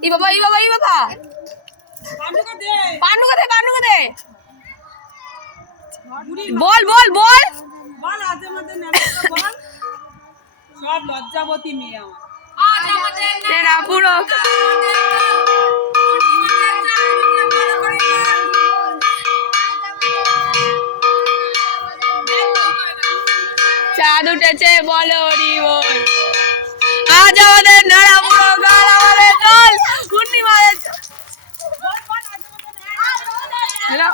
ই বাবা ই বাবা ই বাবা পান্ডু দে বল বল বল বল আজ আমাদের নাটকটা বল সব লজ্জাবতী মেয়ে আমার আজ আমাদের নেড়া পুরো চাঁদ উঠেছে বলো রি বল আজ আমাদের নেড়া পুরো গাল আমাদের দল পূর্ণিমার হ্যালো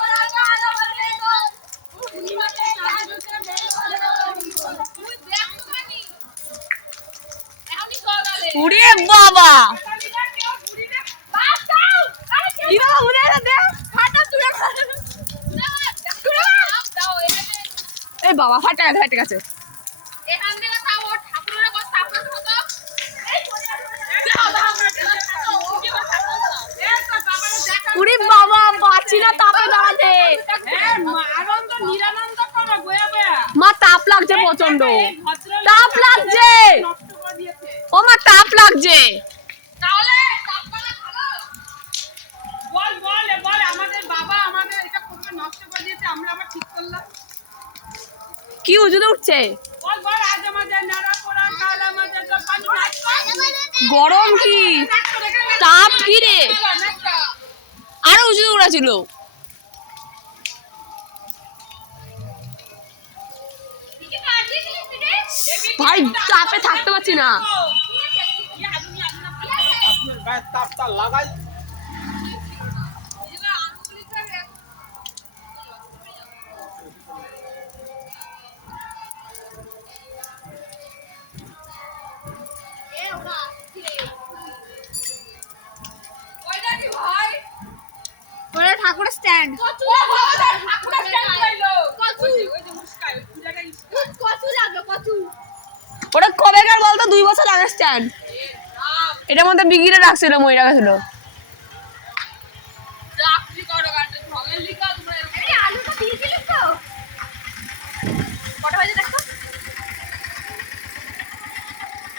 উড়ে বাবা এই বাবা ফাটা গেছে উড়ি বাবা পাচ্ছি না তাপে দাঁড়াতে মা তাপ লাগছে প্রচন্ড তাপ লাগছে ও মা তাপ লাগছে কি উজুতে উঠছে গরম কি তাপ কি রে আরো উজুতে উড়াছিল ভাই তাপে থাকতে পারছি না ঠাকুরের স্ট্যান্ড ওটা কবেকার বলতো 2 বছর আগে স্ট্যান্ড এটার মধ্যে বিগিরে রাখছিল মইরা গেছিল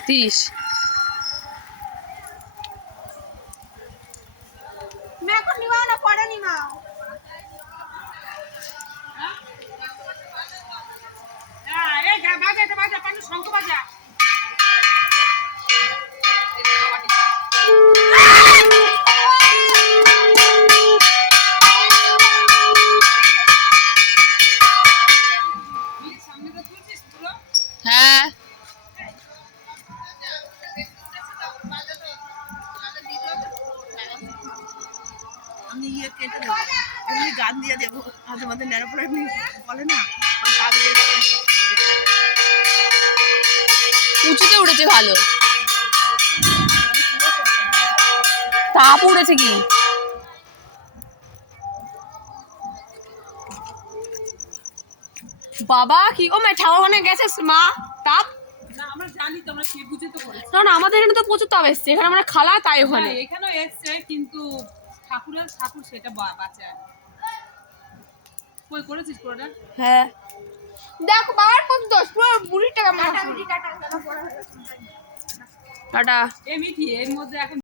तीस मैं को निवाओ ना पड़ा निवाओ বাজা পানি শঙ্খ বাজা হ্যাঁ আমি ইয়ে কেটে দেবো এমনি গান দিয়ে দেবো আজ আমাদের নেড়াপড়া এমনি বলে না ওই গান দিয়ে উঁচুতে উড়েছে ভালো তাপ উড়েছে কি বাবা কি ও মা ঠাকুরখানে গেছে মা তাপ না আমরা জানি তো আমরা সেই বুঝে তো করেছি না আমাদের এখানে তো প্রচুর তাপ এসছে এখানে আমরা খালা তাই ওখানে এখানেও এসছে কিন্তু ঠাকুর সেটা বাঁচায় কই করেছিস পুরোটা হ্যাঁ দেখো বাবার কত দোষ পুরো বুড়ি টাকা মাথা টাটা এ মিঠি এর মধ্যে এখন